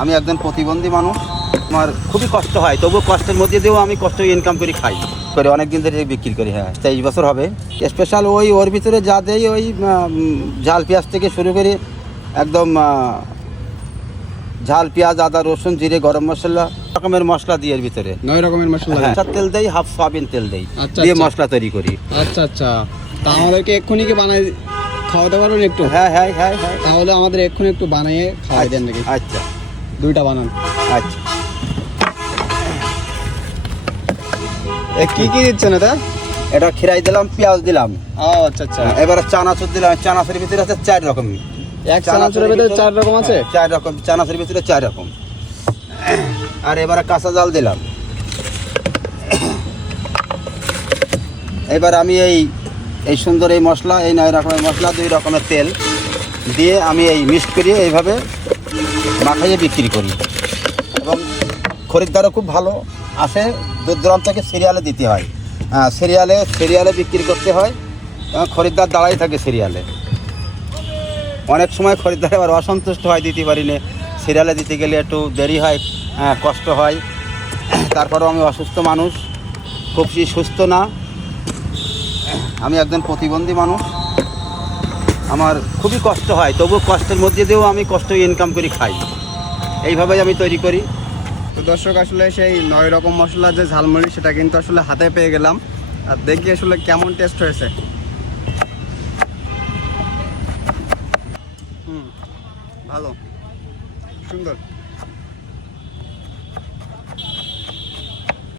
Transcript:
আমি একজন প্রতিবন্ধী মানুষ, আমার খুবই কষ্ট হয়, তবুও কষ্টের মধ্যে দিয়েও আমি কষ্ট ইনকাম করে খাই, করে অনেক দিন ধরে বিক্রি করি। হ্যাঁ, 23 বছর হবে। স্পেশাল ওর ভিতরে যা দেয় ওই ঝাল পেঁয়াজ থেকে শুরু করে একদম ঝাল পেঁয়াজ, আদা, রসুন, জিরে, গরম মশলা, রকমের মশলা দিয়ে এর ভিতরে 9 রকমের মশলা। হ্যাঁ, তেল দেই, হাফ সয়াবিন তেল দেই, আচ্ছা, দিয়ে আচ্ছা। মশলা তৈরি করি। আচ্ছা আচ্ছা, তা আমাদেরকে এক্ষুনি কি বানাই খাওয়াতে পারবেন একটু? হ্যাঁ হ্যাঁ হ্যাঁ হ্যাঁ, তাহলে আমাদের এক্ষুনি একটু বানিয়ে খাওয়াই দেন নাকি? আচ্ছা 2টা বানান। আচ্ছা। কি কি দিচ্ছেন এটা? এটা খিরাই দিলাম, পেঁয়াজ দিলাম, ও আচ্ছা আচ্ছা, এবারে চানাচুর দিলাম। চানাচুর ভিতরে আছে 4 রকম। এক চানাচুরের ভিতরে 4 রকম আছে? 4 রকম চানাচুর ভিতরে 4 রকম। আর এবারে কাঁচা জাল দিলাম। এবার আমি এই সুন্দর এই মশলা, এই 9 রকমের মশলা, 2 রকমের তেল দিয়ে আমি এই মিক্স করিয়ে এইভাবে মাখাইয়ে বিক্রি করি, এবং খরিদ্দারও খুব ভালো আসে। দূর দূরান্ত থেকে সিরিয়ালে দিতে হয়, সিরিয়ালে বিক্রি করতে হয়, এবং খরিদ্দার দাঁড়াই থাকে সিরিয়ালে। অনেক সময় খরিদ্দার আবার অসন্তুষ্ট হয়, দিতে পারি না, সিরিয়ালে দিতে গেলে একটু দেরি হয়, কষ্ট হয়। তারপরেও আমি অসুস্থ মানুষ, খুব সুস্থ না, আমি একজন প্রতিবন্ধী মানুষ, আমার খুবই কষ্ট হয়, তবুও কষ্টের মধ্যে দিয়েও আমি কষ্ট ইনকাম করে খাই, এইভাবেই আমি তৈরি করি। তো দর্শক, আসলে সেই 9 রকম মশলা যে ঝালমুড়ি, সেটা কিন্তু আসলে হাতে পেয়ে গেলাম। আর দেখি আসলে কেমন টেস্ট হয়েছে। ভালো, সুন্দর।